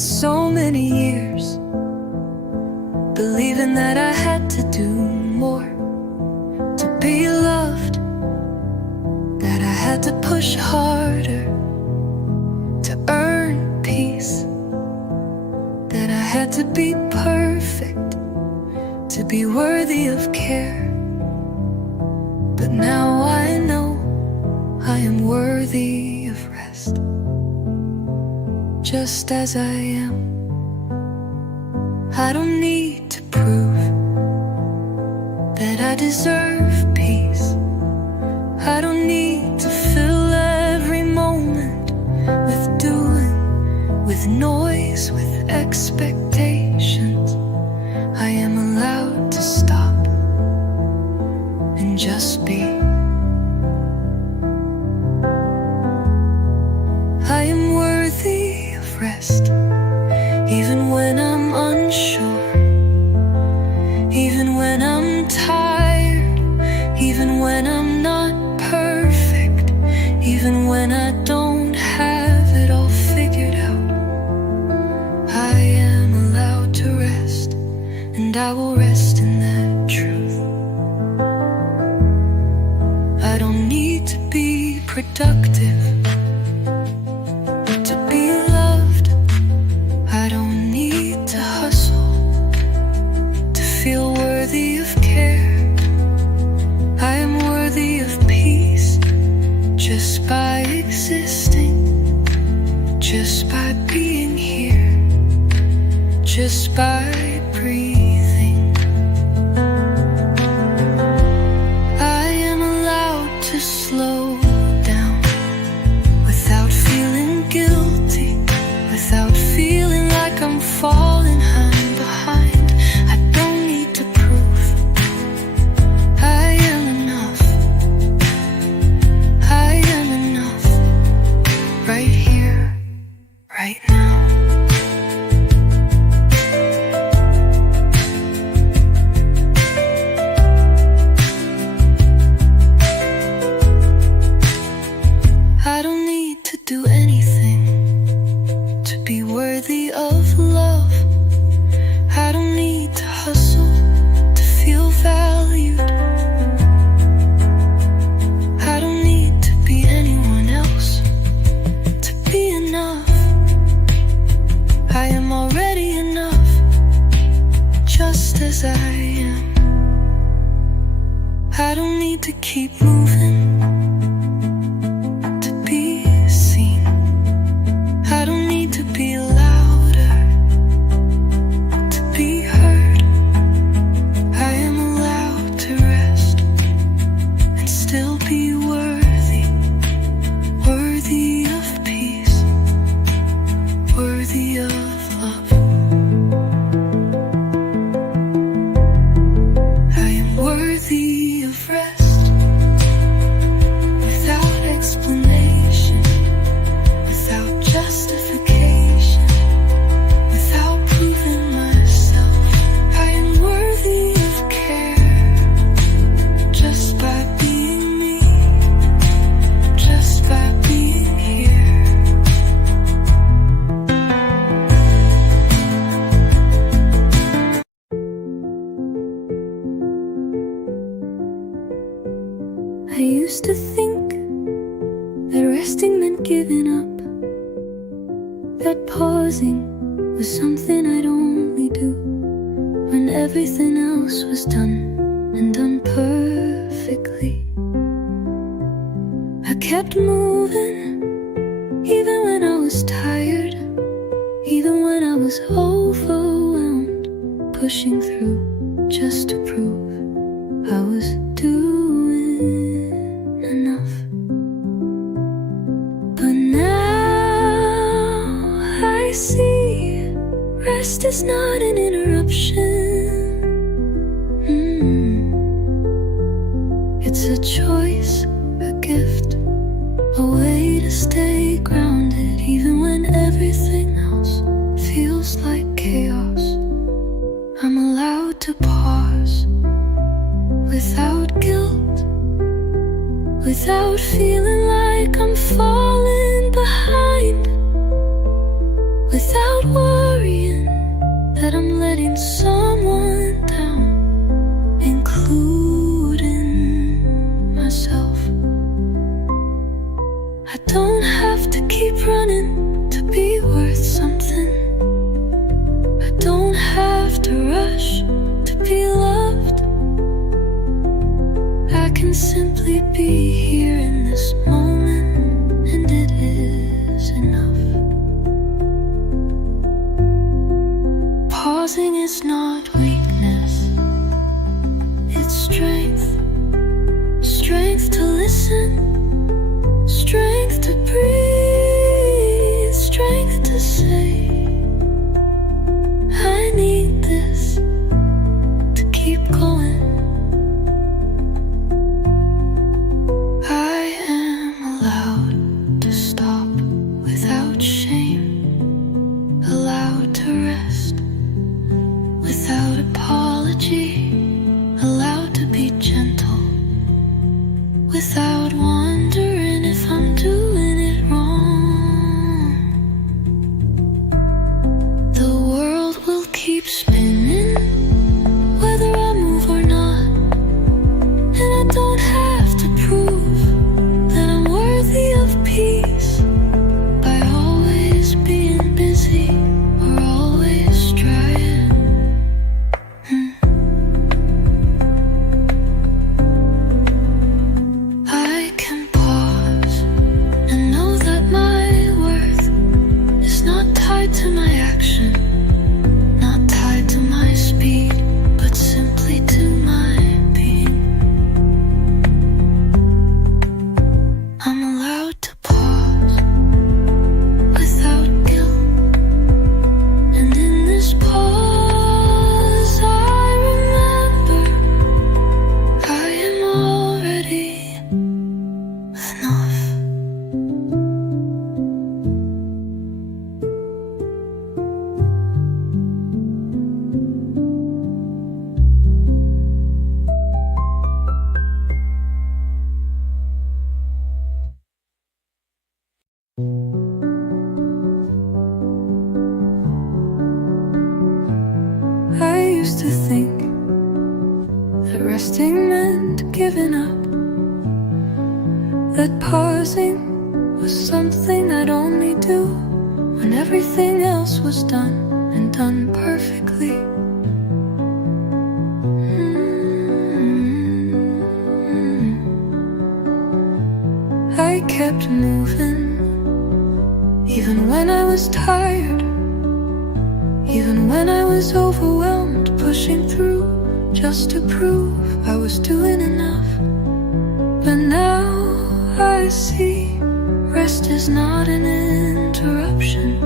so many years, believing that I had to do more to be loved, that I had to push harder to earn peace, that I had to be perfect to be worthy of care. But now I know I am worthy of rest, just as I am. I don't need to prove that I deserve peace. I don't need to fill every moment with doing, with noise, with expectations. I am allowed to stop and just be. I am worthy of rest, even when I'm unsure, even when I'm tired, even when I'm not perfect, even when I don't have it all figured out. I am allowed to rest, and I will rest in that truth. I don't need to be productive to be loved. I don't need to hustle to feel worthy of care. I am worthy of peace just by existing, just by being here, just by breathing. I am allowed to slow down without feeling guilty, without feeling like I'm falling behind. I don't need to prove I am enough. I am enough right here, right now. I don't need to do anything to be worthy of love. I don't need to hustle to feel valued. I don't need to be anyone else to be enough. I am already enough, just as I am. I don't need to keep moving to be seen. I don't need to be louder to be heard. I am allowed to rest and still be worthy, worthy of peace, worthy of love. I am worthy of rest without explanation, without justification, without proving myself. I am worthy of care just by being me, just by being here. I used to think that resting meant giving up, that pausing was something I'd only do when everything else was done and done perfectly. I kept moving, even when I was tired, even when I was overwhelmed, pushing through just to prove I was doing enough. But now I see rest is not an interruption. It's a choice, a gift, a way to stay grounded even when everything else feels like chaos. I'm allowed to pause without guilt, without feeling like I'm falling behind. without worrying that I'm letting someone down, including myself. I don't have to keep running to be worth something. I don't have to rush to be loved. I can simply be here in this moment, and it is enough. Pausing is not weakness, it's strength. Strength to listen, strength to breathe, strength to say, I need this to keep going. I am allowed to stop without shame, allowed to rest without apology, allowed to be gentle without wondering if I'm doing it wrong. The world will keep spinning whether I move or not, and I don't have to prove that I'm worthy of peace by always being busy or always trying. I can pause and know that my worth is not tied to my action, not tied to my speed, but simply to my being. I'm allowed to pause without guilt, and in this pause I remember I am already enough. I used to think that resting meant giving up, that pausing was something I'd only do when everything else was done and done perfectly. I kept moving, even when I was tired, even when I was overwhelmed, pushing through just to prove I was doing enough. But now I see rest is not an interruption,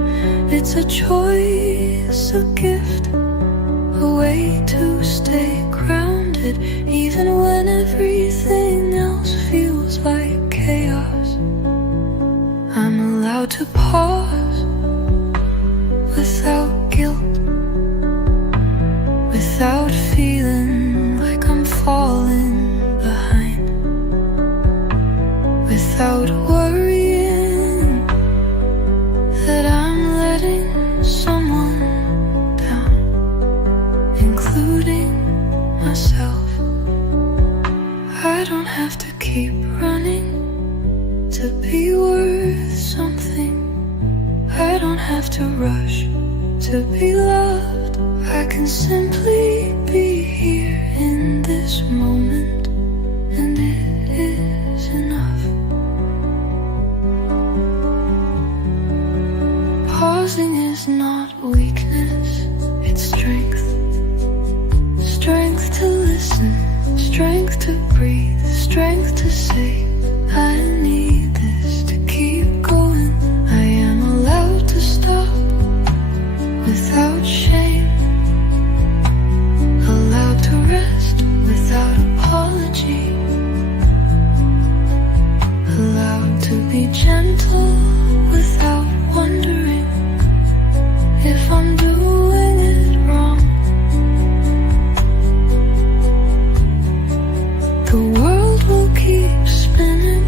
it's a choice, a gift, a way to stay grounded, even when everything else feels like chaos. I'm allowed to pause without guilt, without feeling like I'm falling behind, without worrying that I'm letting someone down, including myself. I don't have to keep running to be worth something. I don't have to rush to be loved. I can simply be here in this moment, and it is enough. Pausing is not weakness, it's strength. Strength to listen, strength to breathe, strength to say, I need this to keep going. I am allowed to stop without shame, allowed to rest without apology, allowed to be gentle without wondering if I'm doing it wrong. The world will keep spinning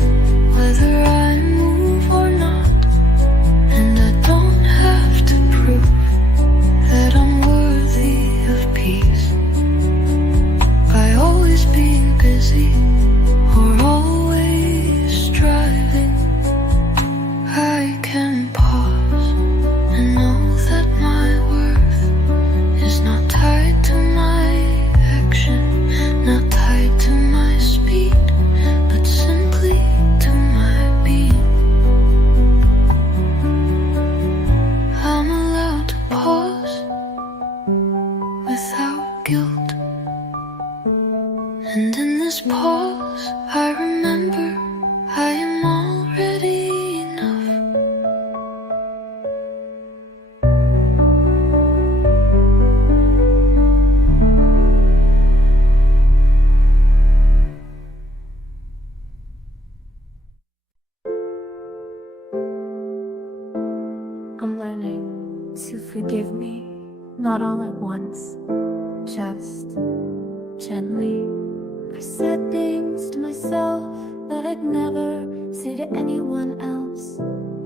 guilt. And in this pause, I remember I am already enough. I'm learning to forgive me, not all at once, just gently. I said things to myself that I'd never say to anyone else.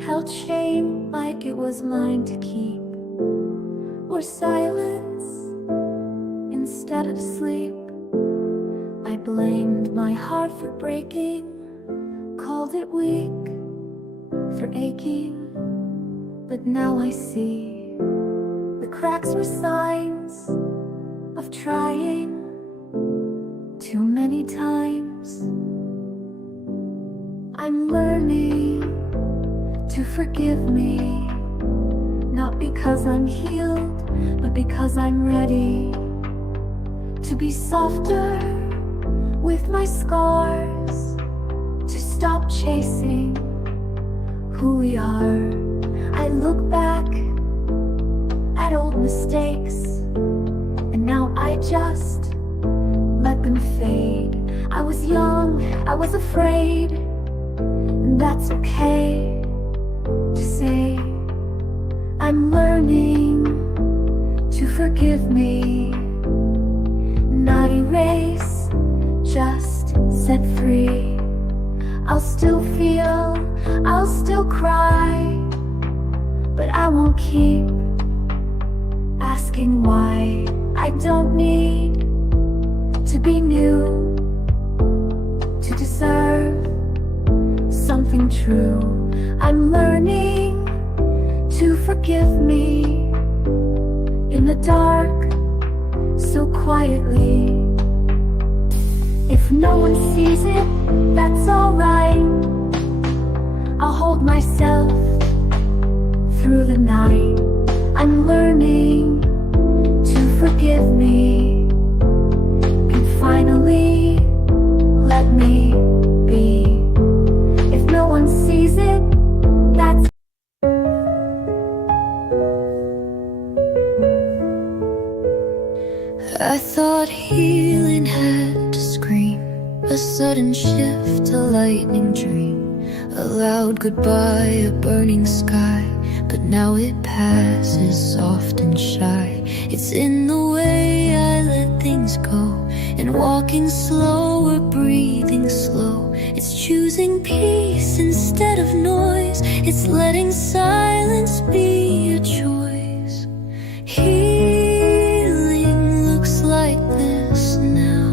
Held shame like it was mine to keep, or silence instead of sleep. I blamed my heart for breaking, called it weak for aching. But now I see the cracks were signs of trying too many times. I'm learning to forgive me, not because I'm healed, but because I'm ready to be softer with my scars, to stop chasing who we are. I look back at old mistakes, and now I just let them fade. I was young, I was afraid, and that's okay to say. I'm learning to forgive me, not erase, just set free. I'll still feel, I'll still cry, but I won't keep asking why. I don't need to be new to deserve something true. I'm learning to forgive me in the dark, so quietly. If no one sees it, that's alright. I'll hold myself through the night. I'm learning to forgive me, and finally let me be. If no one sees it, that's I thought healing had to scream, a sudden shift, a lightning dream, a loud goodbye, a burning sky. But now it passes soft and shy. It's in the way I let things go, and walking slow or breathing slow. It's choosing peace instead of noise. It's letting silence be a choice. Healing looks like this now,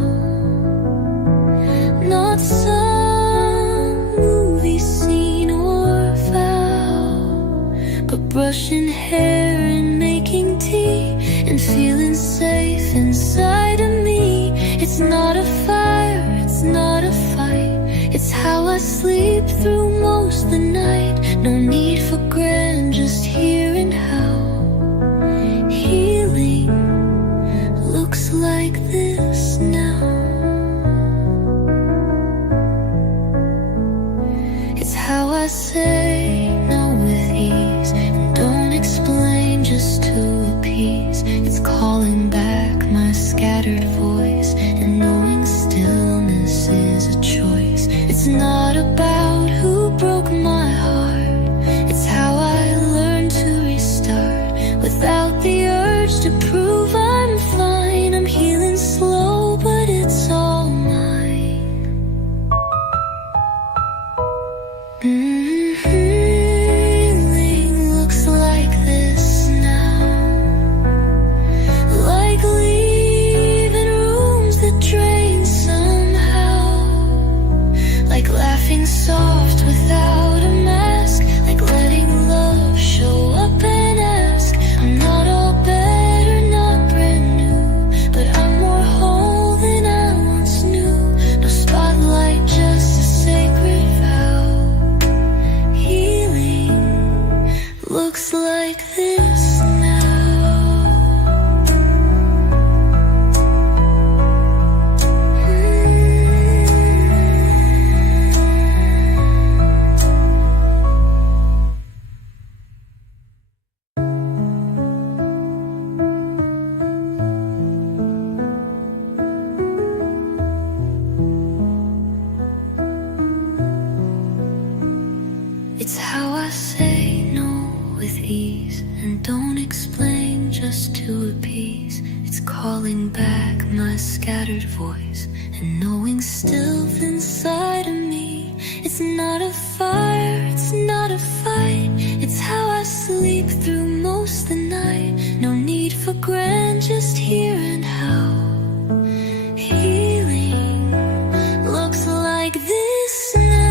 not some movie scene or vow, but brushing hair and making tea and feeling safe inside of me. It's not a fire, it's not a fight, it's how I sleep through most of the night. No need for grand, just hearing how healing looks like this now. It's how I say no with ease, and don't explain just to appease. It's calling back my scattered voice, and knowing stillness is a choice. It's not about who broke my heart, it's how I learned to restart without the urge to prove I'm fine. I'm healing slow, but it's all mine. Healing looks like this now, like leaving rooms that drain somehow, like calling back my scattered voice, and knowing still inside of me, it's not a fire, it's not a fight, it's how I sleep through most of the night. No need for grand, just here and how healing looks like this now.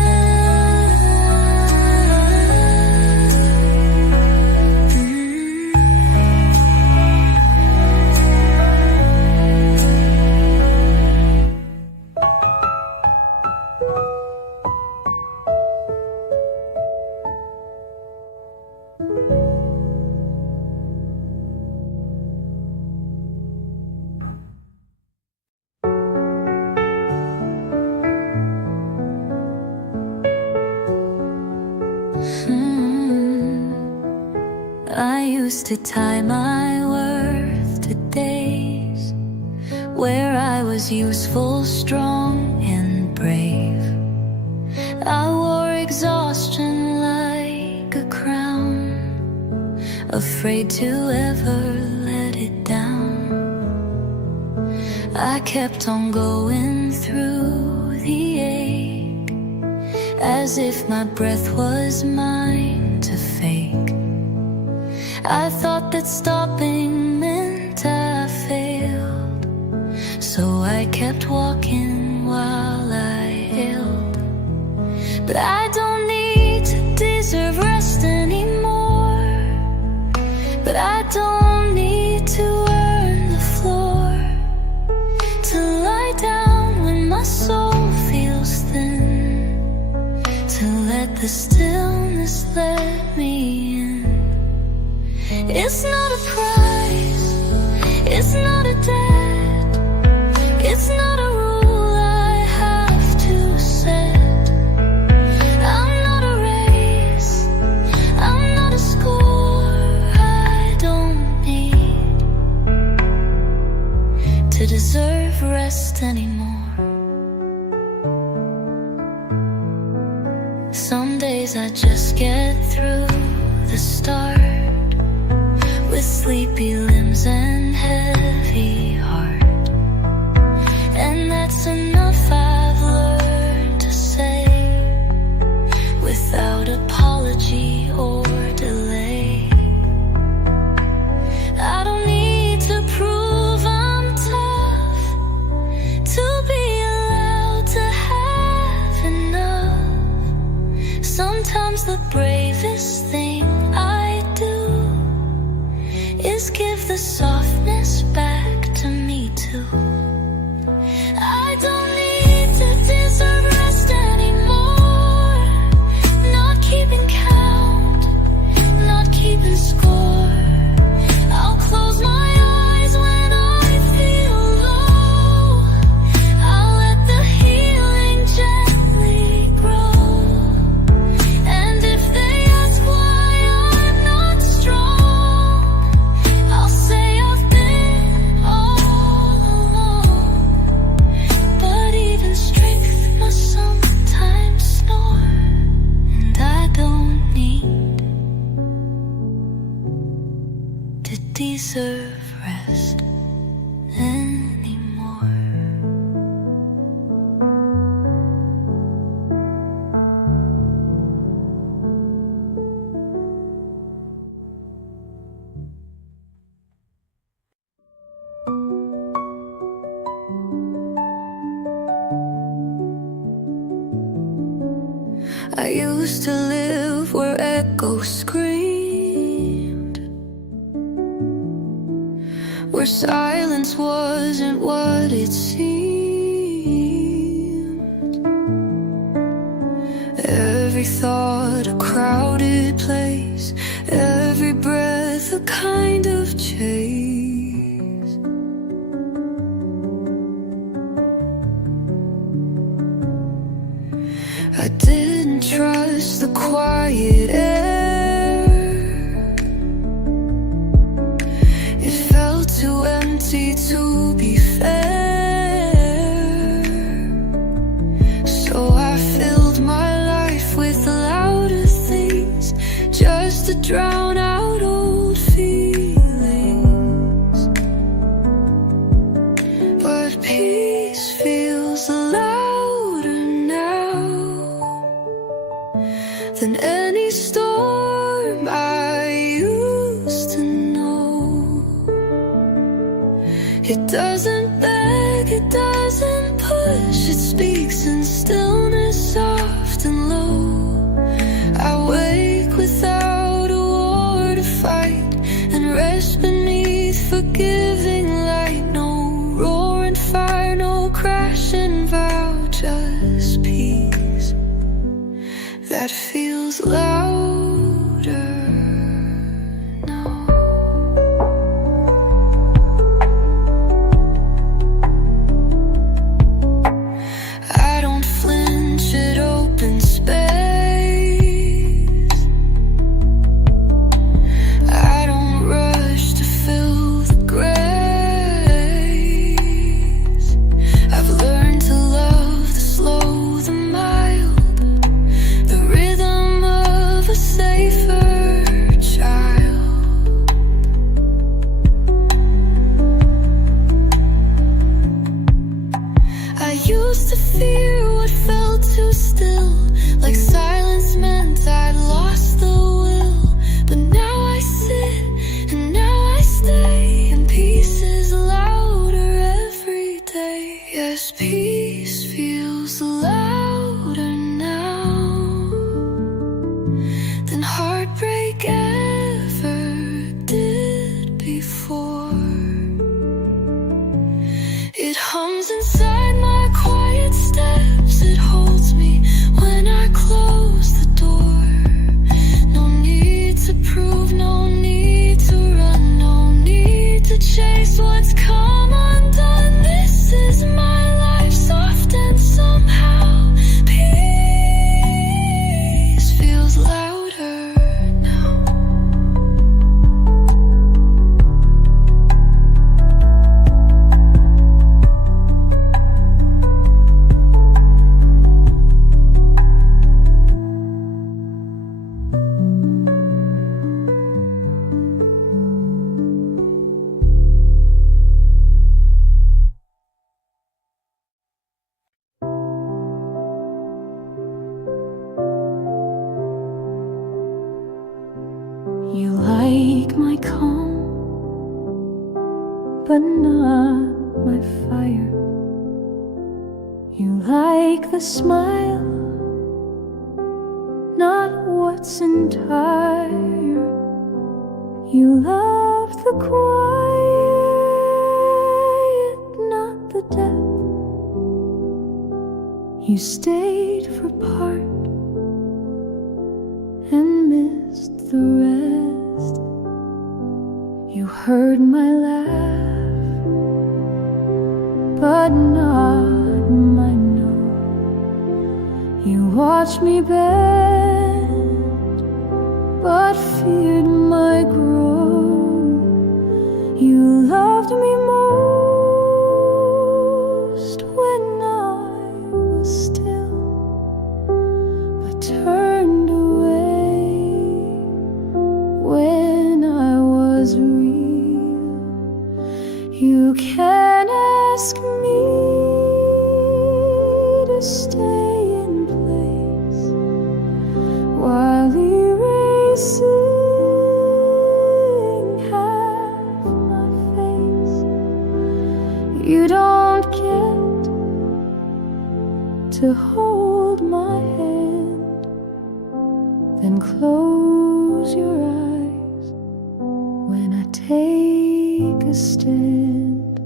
I used to tie my worth to days where I was useful, strong, and brave. I wore exhaustion like a crown, afraid to ever let it down. I kept on going through the ache, as if my breath was mine to fake. I thought that stopping meant I failed, so I kept walking while I healed. But I don't need to deserve rest anymore, but I don't need to earn the floor, to lie down when my soul feels thin, to let the stillness let me in. It's not a prize, it's not a debt, it's not a rule I have to set. I'm not a race, I'm not a score I don't need to deserve rest anymore. Some days I just get through the start, with sleepy limbs and heavy heart, and that's enough I've learned to say, without apology or delay. I don't need to prove I'm tough to be allowed to have enough. Sometimes the bravest thing I do is give the softness back to me too. I don't need to deserve rest anymore, not keeping count, not keeping score. I'll close my eyes when I feel low, I'll let the healing gently grow. And if they ask why I'm not strong, I'll say I've been all alone. But even strength must sometimes snore, and I don't need to deserve rest anymore. I used to live where echoes screamed, where silence wasn't what it seemed. Every thought a crowded place, every breath a kind of chase. I didn't trust the quiet air, it felt too empty to be fair. So I filled my life with louder things, just to drown out old feelings. peace feels louder now than any storm I used to know. It doesn't beg, it doesn't push, it speaks in stillness, soft and low. I wake without a war to fight and rest beneath forgiving light. No roaring fire, no crashing vow, just peace that feels louder now. I don't flinch at open space. I don't rush to fill the grace. I've learned to love the slow, the mild, the rhythm of a safer child. I used to fear what felt too still, like silence meant I'd lost the will. But now I sit and now I stay, and peace is louder every day. Yes, peace feels louder now than heartbreak ever did before. It hums inside my quiet steps, it holds me when I close the door. No need to prove, no need to run, no need to chase what's come undone. This is my life, soft and somehow peace feels louder now. You like my calm, but not my fire. You like the smile, not what's entire. You love the quiet, not the depth. You stayed for part and missed the rest. You heard my laugh, but not my no. You watched me bend, but feared my grow. You loved me most when I was still, but turned away when I was real. You can ask me to stay in place while erasing half my face. You don't get to hold my hand, then close your eyes when I take a stand.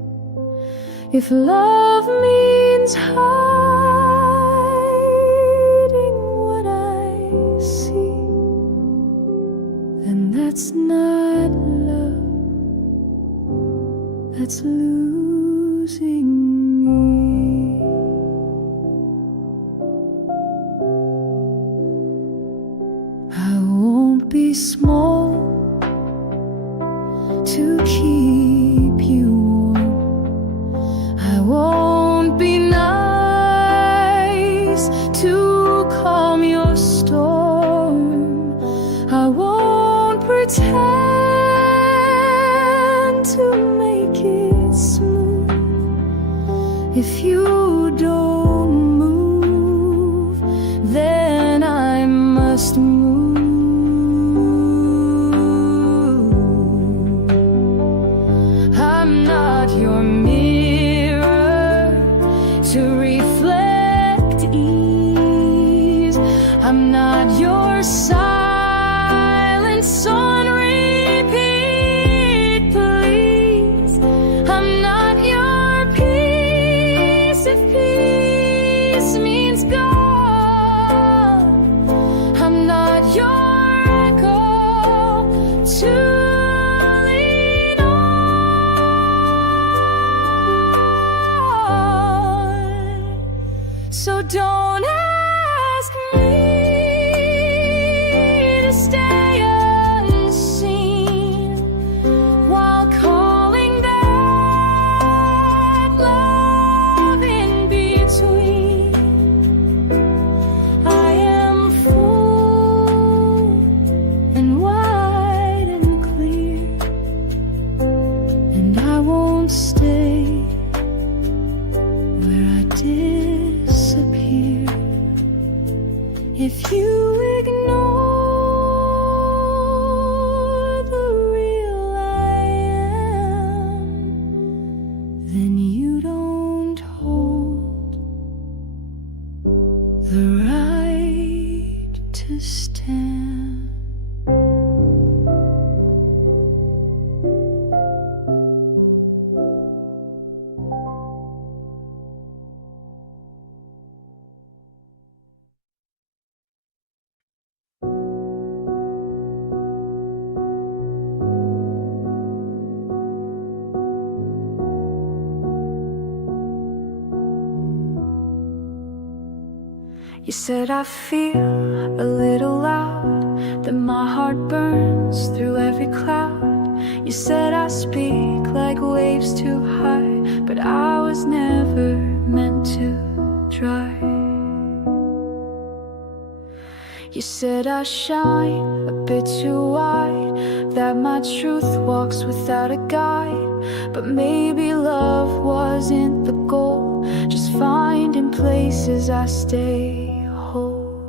If love means hiding what I see, then that's not love, that's losing me. I won't be small to keep you warm. I won't be nice to calm your storm. I won't pretend to make it smooth. If you don't move, then I must move. I'm not your mirror to reflect ease. I'm not your silence on repeat, please. I'm not your piece if peace means God. I'm not your echo to lean on. So don't ask me to stay unseen while calling that love in between. I am full and wide and clear, and I won't stay where I disappear. If you ignore the real I am, then you don't hold the right to stand. You said I feel a little loud, that my heart burns through every cloud. You said I speak like waves too high, but I was never meant to dry. You said I shine a bit too wide, that my truth walks without a guide. But maybe love wasn't the goal, just finding places I stay whole.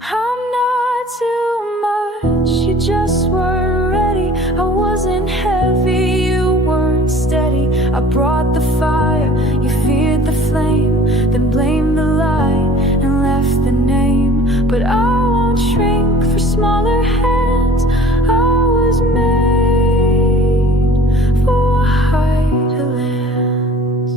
I'm not too much, you just weren't ready. I wasn't heavy, you weren't steady. I brought the fire, you feared the flame, then blamed the light and left the name. But I won't shrink for smaller hands. I was made for wider lands.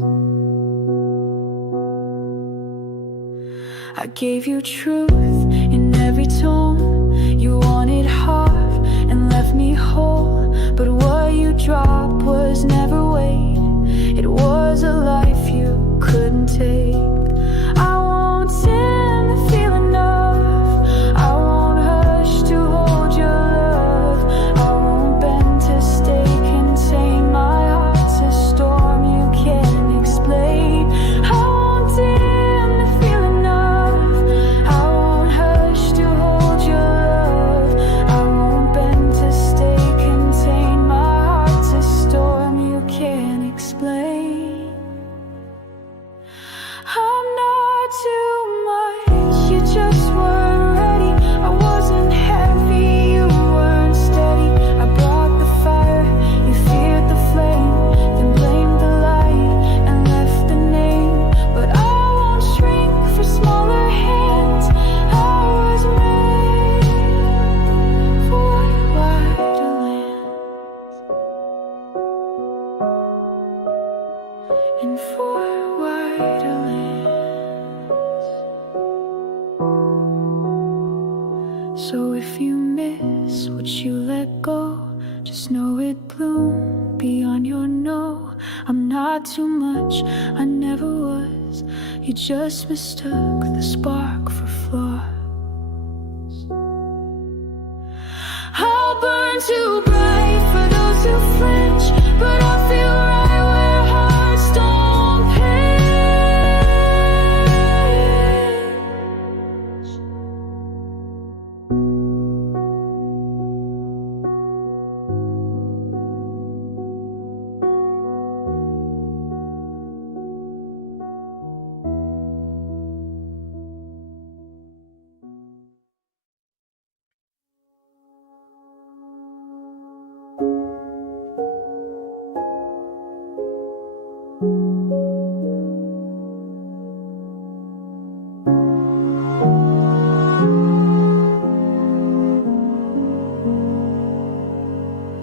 I gave you truth in every tone. You wanted half and left me whole, but what you dropped was never weight. It was a life you couldn't take. I won't dim the feeling of, I won't hush to hold your love. I won't bend to stay contained. My heart's a storm you can't explain. I won't dim the feeling of, I won't hush to hold your love. I won't bend to stay contained. My heart's a storm you can't explain. I'm not too much, you just weren't ready. I wasn't heavy, you weren't steady. I brought the fire, you feared the flame, then blamed the light and left the name. But I won't shrink for smaller hands. I was made for wider lands, and for wider lands. So if you miss what you let go, just know it bloomed beyond your no. I'm not too much, I never was. You just mistook the spark for flaws. I'll burn too bright for those who flinch, but I feel right where hearts don't pitch. You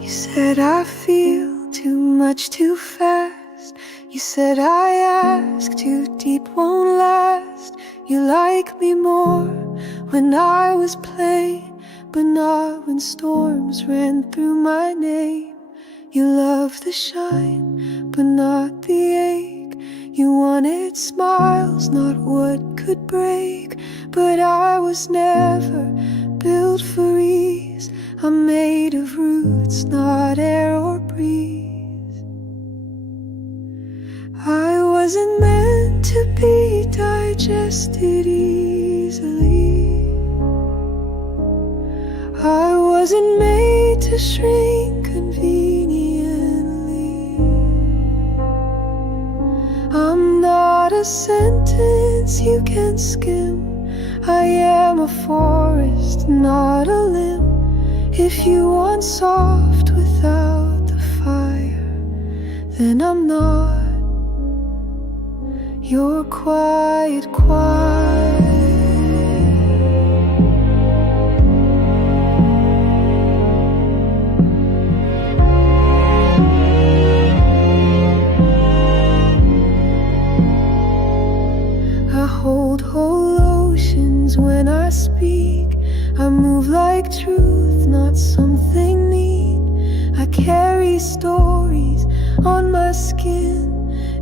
said I feel too much too fast. You said I ask too deep won't last. You like me more when I was plain, but not when storms ran through my name. You love the shine, but not the ache. You wanted smiles, not what could break. But I was never built for ease. I'm made of roots, not air or breeze. I wasn't meant to be digested easily. I wasn't made to shrink conveniently. I'm not a sentence you can skim. I am a forest, not a limb. If you want soft without the fire, then I'm not your quiet choir. I hold whole oceans when I speak. I move like truth, not something neat. I carry stories on my skin,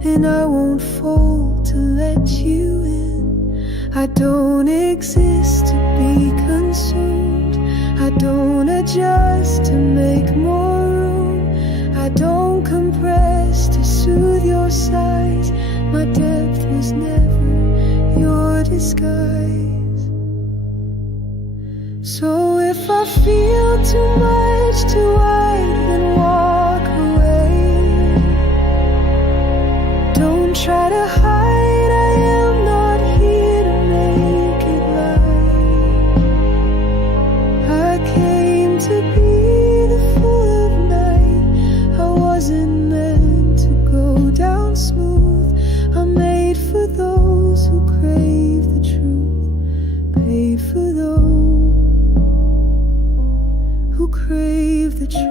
and I won't fold to let you in. I don't exist to be consumed. I don't adjust to make more room. I don't compress to soothe your sighs. My depth was never your disguise. So if I feel too much to hide, then walk away. Don't try to hide, I am not here to make it right. I came to be the fool of night. I wasn't meant to go down smooth. I'm made for those who crave the truth, paid for those who crave the truth.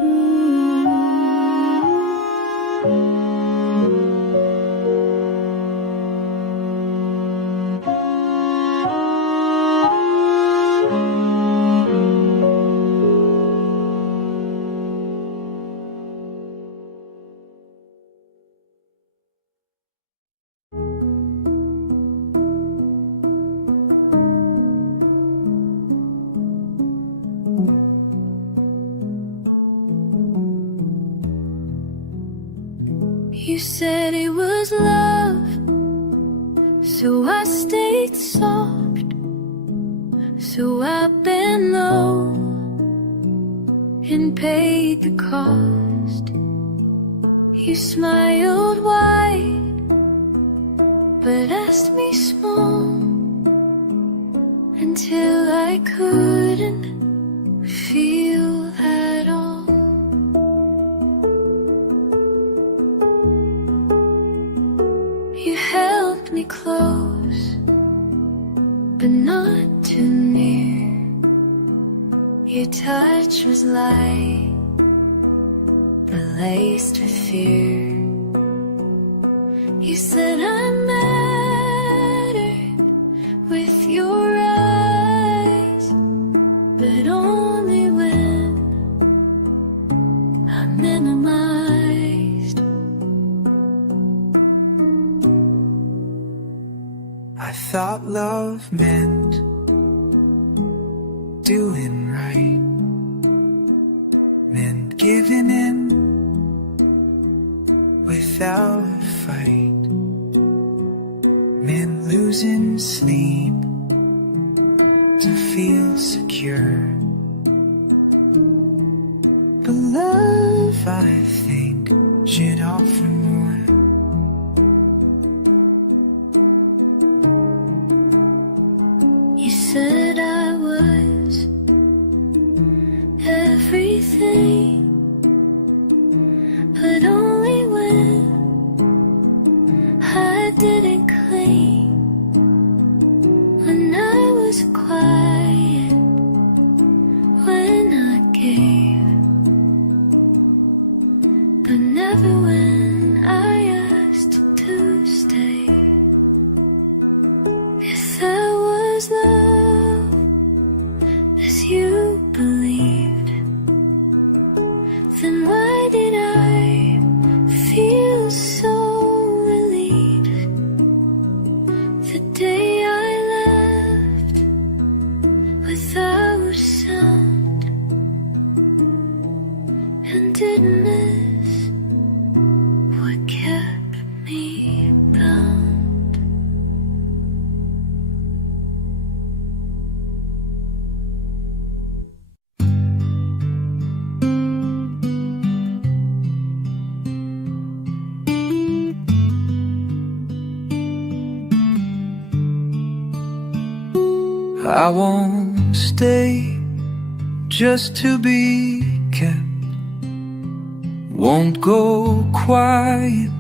You said it was love, so I stayed soft. So I bent low and paid the cost. You smiled wide, but asked me small, until I couldn't feel at all. You held me close, but not too near. Your touch was light, but laced with fear. You said I mattered with your eyes, but only when I minimized. I thought love meant doing right, meant giving in without a fight, meant losing sleep to feel secure. But love, I think, should offer more. You said I was everything, but only when was love as you believed, then why did I feel so relieved the day I left without sound and didn't miss what kept me bound? I won't stay just to be kept. Won't go quiet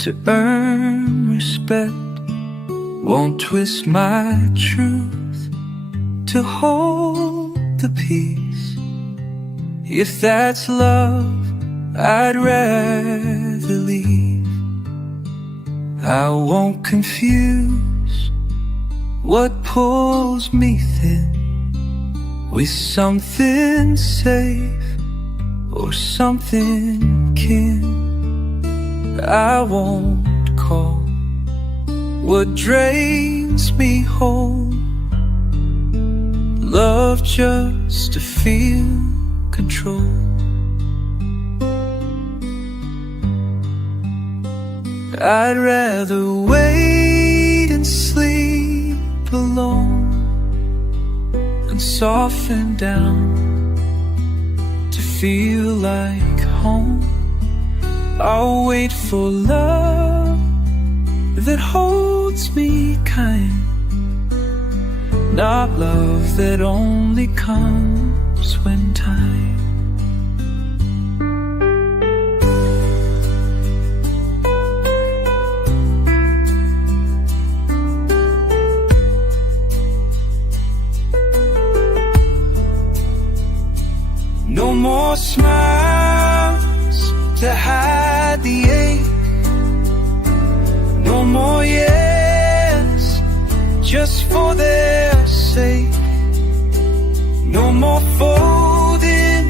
to earn respect. Won't twist my truth to hold the peace. If that's love, I'd rather leave. I won't confuse what pulls me thin with something safe or something kin. I won't call what drains me home love just to feel control. I'd rather wait and sleep alone and soften down to feel like home. I'll wait for love that holds me kind, not love that only comes when time. No more smiles to hide the ache. No more yes, just for their sake. No more folding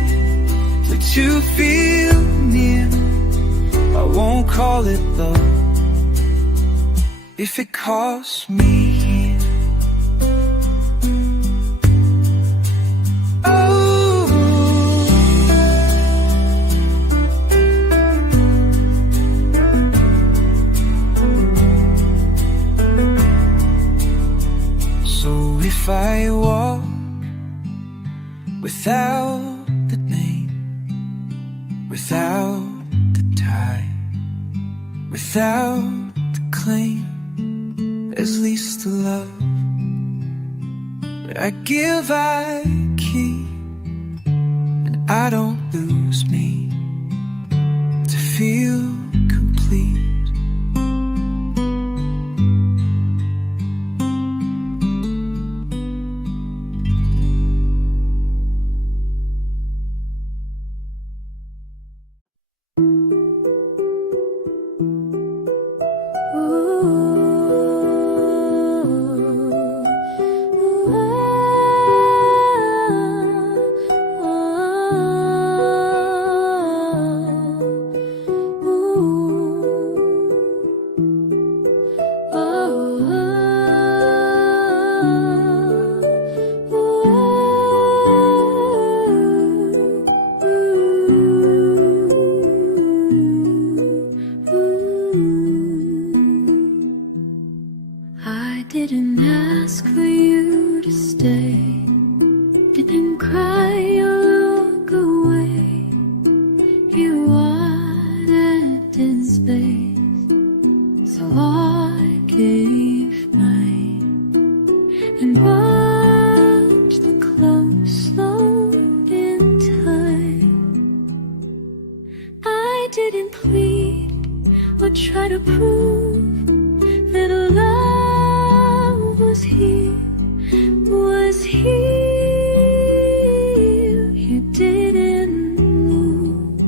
to feel near. I won't call it love if it costs me here. If I walk without the name, without the tie, without the claim, at least the love that I give I keep, and I don't lose me to feel complete. Didn't ask for you to stay, didn't cry or look away. You wanted in space, so I gave mine and watched the clocks slow in time. I didn't plead or try to prove that love was here, was here. You didn't lose.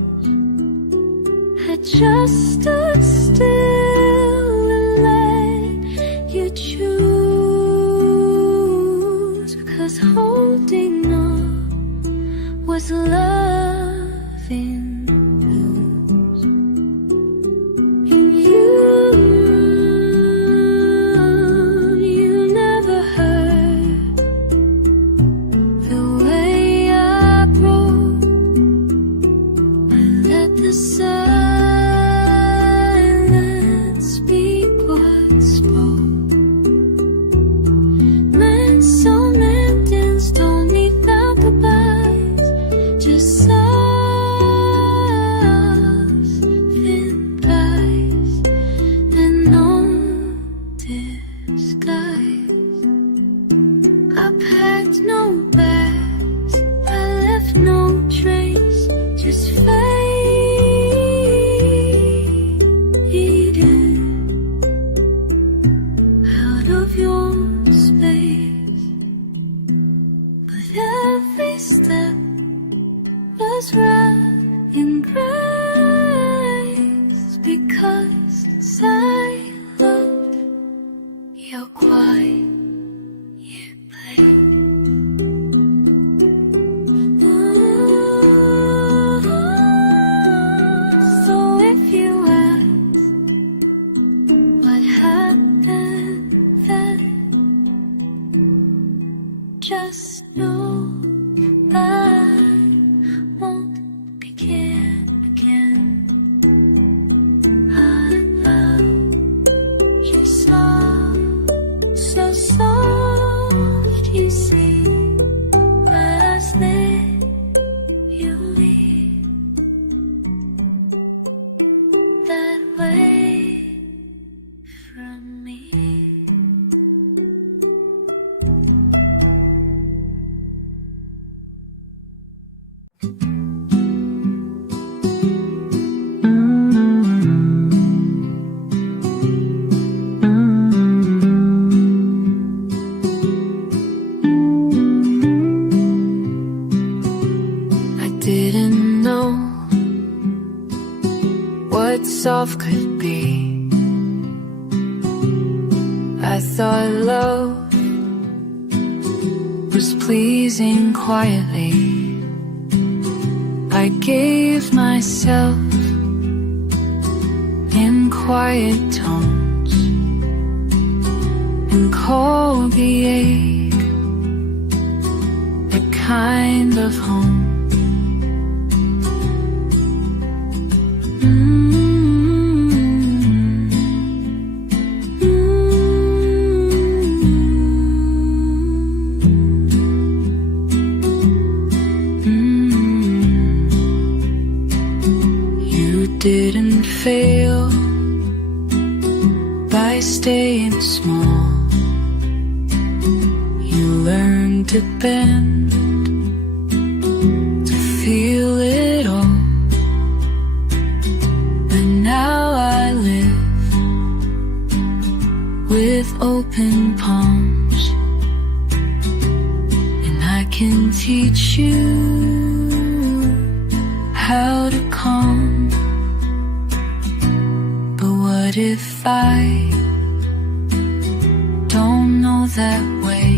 I just stood still and let you choose. know that won't begin again. I love you so soft, you see, but as then you leave that way from me. I didn't know what soft could be. I thought love was pleasing quietly. I gave myself in quiet tones and called the ache a kind of home. Didn't fail by staying small. You learned to bend, to feel it all. And now I live with open palms, and I can teach you how to calm. What if I don't know that way?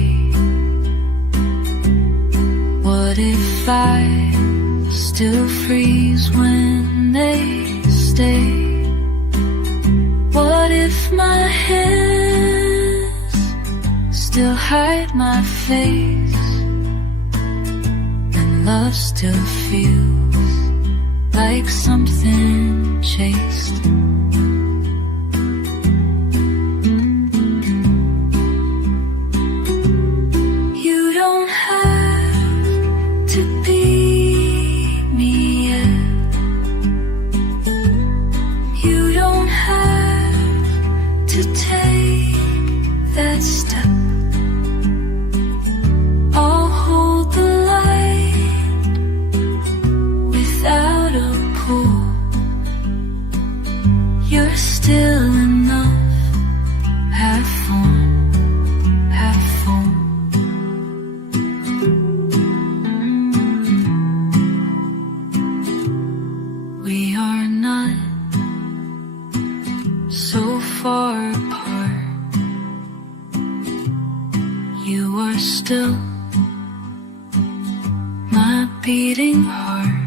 What if I still freeze when they stay? What if my hands still hide my face and love still feels like something chaste? Still my beating heart.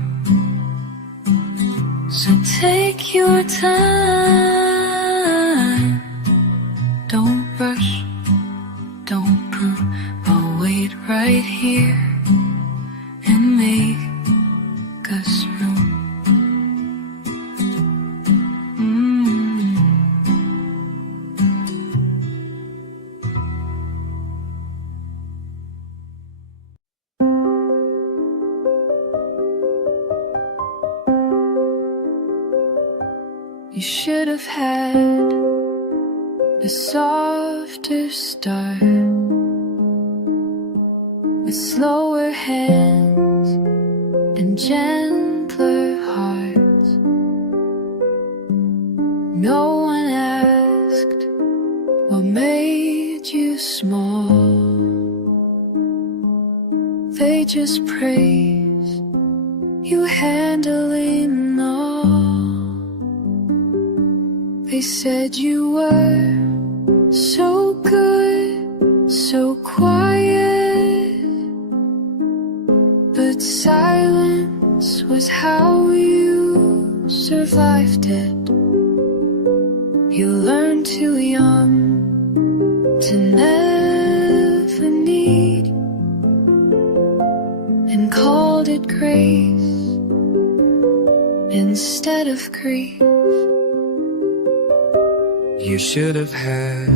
So take your time. Don't rush, don't prove. I'll wait right here and make us room. You should have had a softer start with slower hands and gentler hearts. No one asked what made you small. They just praised you handling all. They said you were so good, so quiet, but silence was how you survived it. You learned too young to never need instead of grief. You should have had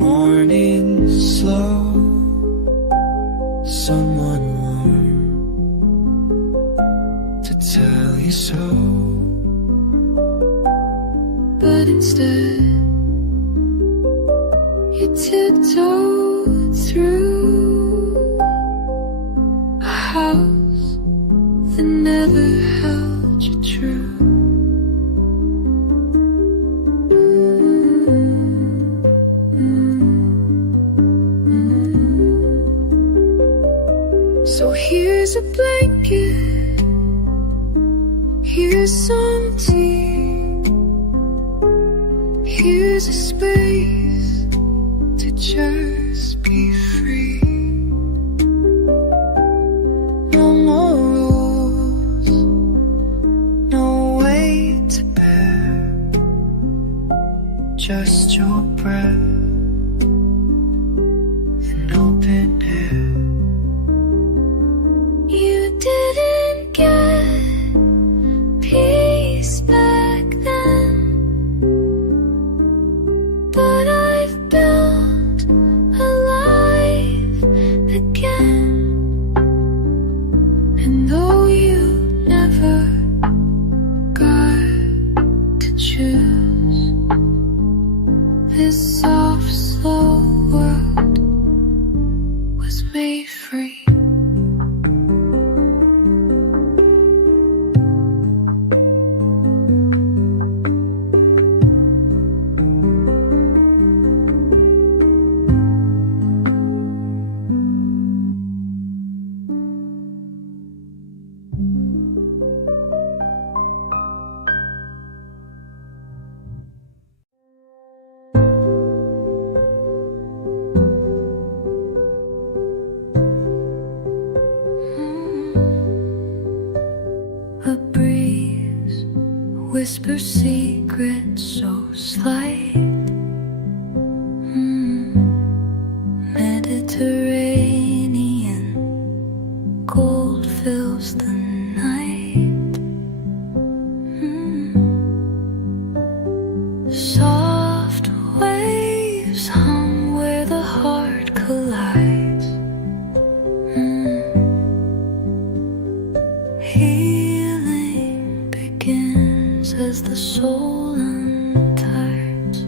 morning slow, someone warm to tell you so. But instead, you tiptoed through a house that never held you true. So here's a blanket, here's some tea, here's a space to just be free. No more rules, no weight to bear, just your breath and open air. You didn't get peace back then, but I've built a life again. And though you never got to choose, this soft, slow world was made free. A breeze whispers secrets so slight. Mediterranean gold fills the night. Soft waves hum where the heart collides. Healing begins as the soul unties.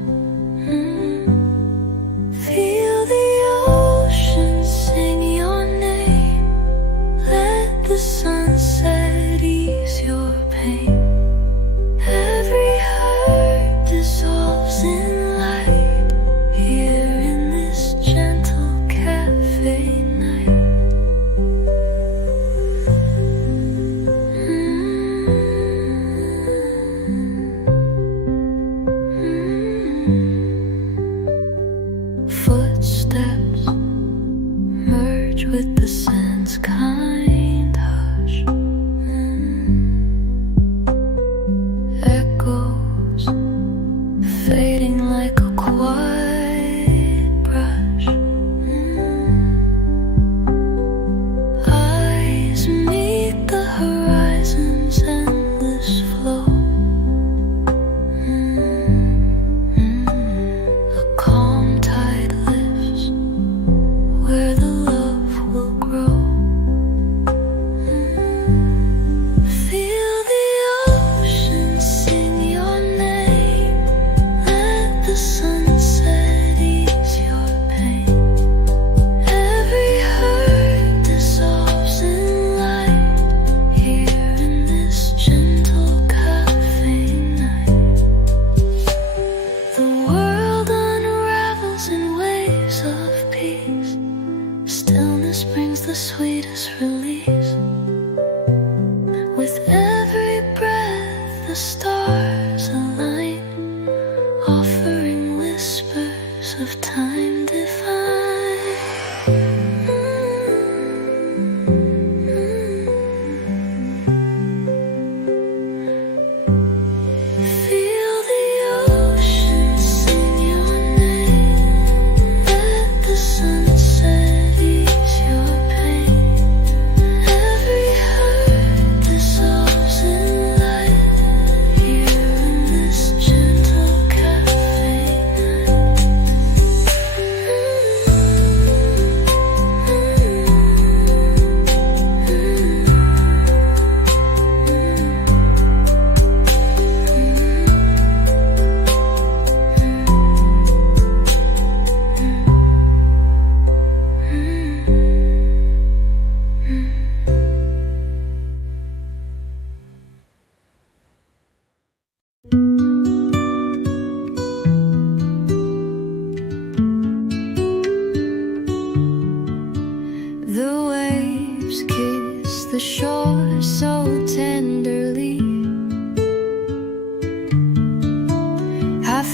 Feel the ocean sing your name. Let the sunset ease your pain. Every hurt dissolves in light here in this gentle cafe night.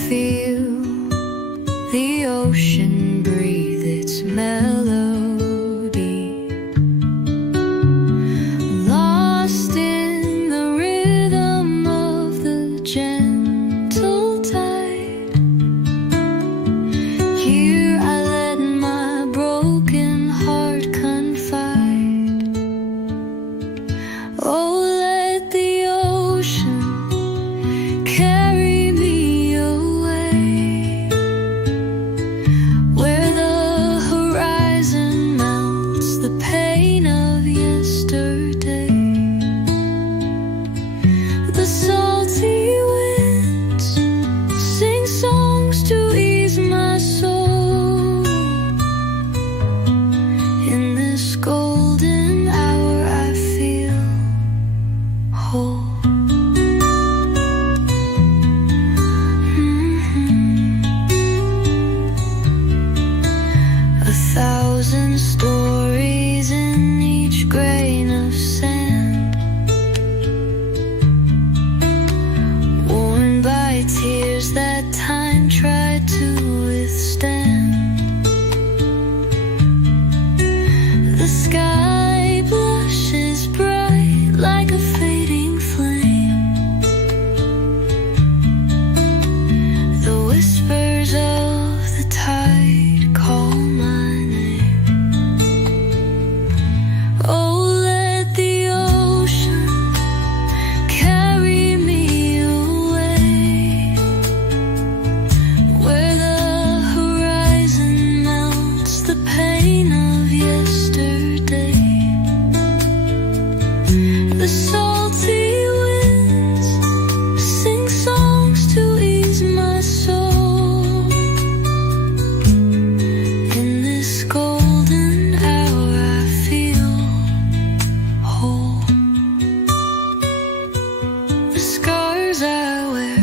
feel the ocean breathe its melody, lost in the rhythm of the gentle tide. Here I let my broken heart confide. Oh, let the ocean carry me away, where the horizon melts the pain of yesterday. The salty winds sing songs to ease my soul. In this golden hour I feel whole. A thousand stories in each grain of sand, worn by tears that time tried to withstand. The sky blushes bright like a fading flame. The whispers of the tide call my name. Oh, let the ocean carry me away, where the horizon melts the pain of yesterday. The salty winds sing songs to ease my soul. In this golden hour I feel whole. The scars I wear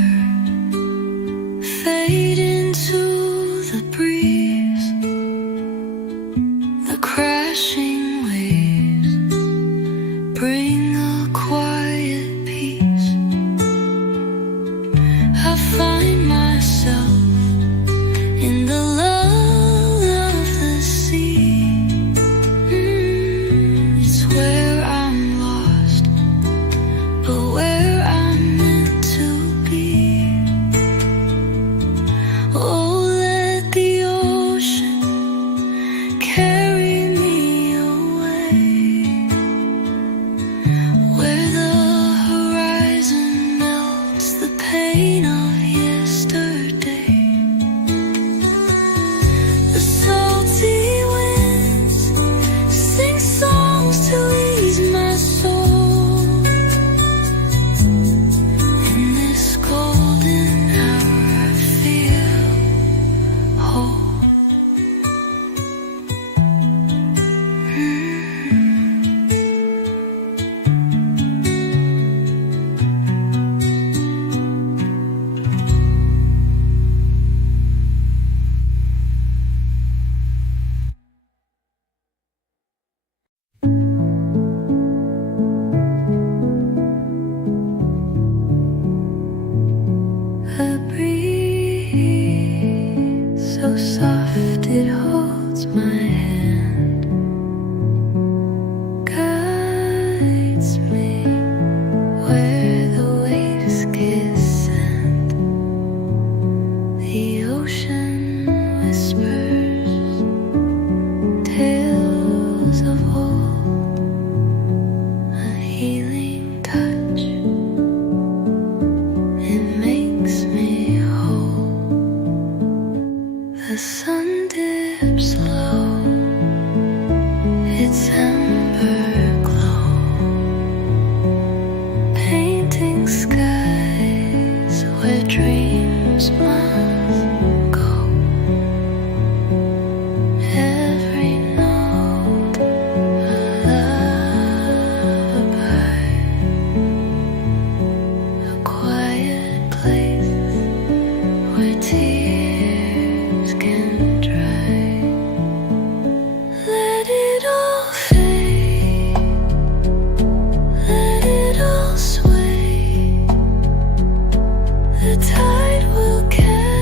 fade into the breeze. The crashing waves bring a quiet peace. I find myself in the lull of the sea. It's where I'm lost, but where I'm meant to be. Oh, let the ocean carry me away, where the horizon melts the pain of yesterday. The salty winds sing songs to ease my soul. In this golden hour I feel whole. A breeze so soft it holds my hand, guides me where the waves kiss sand. The ocean whispers tales of old, a healing touch. It makes me whole. The sun dips low, its ember glow, painting skies where dreams must go. Every note a lullaby, a quiet place where tears can dry. Let it all fade, let it all sway. The tide will carry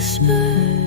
whisper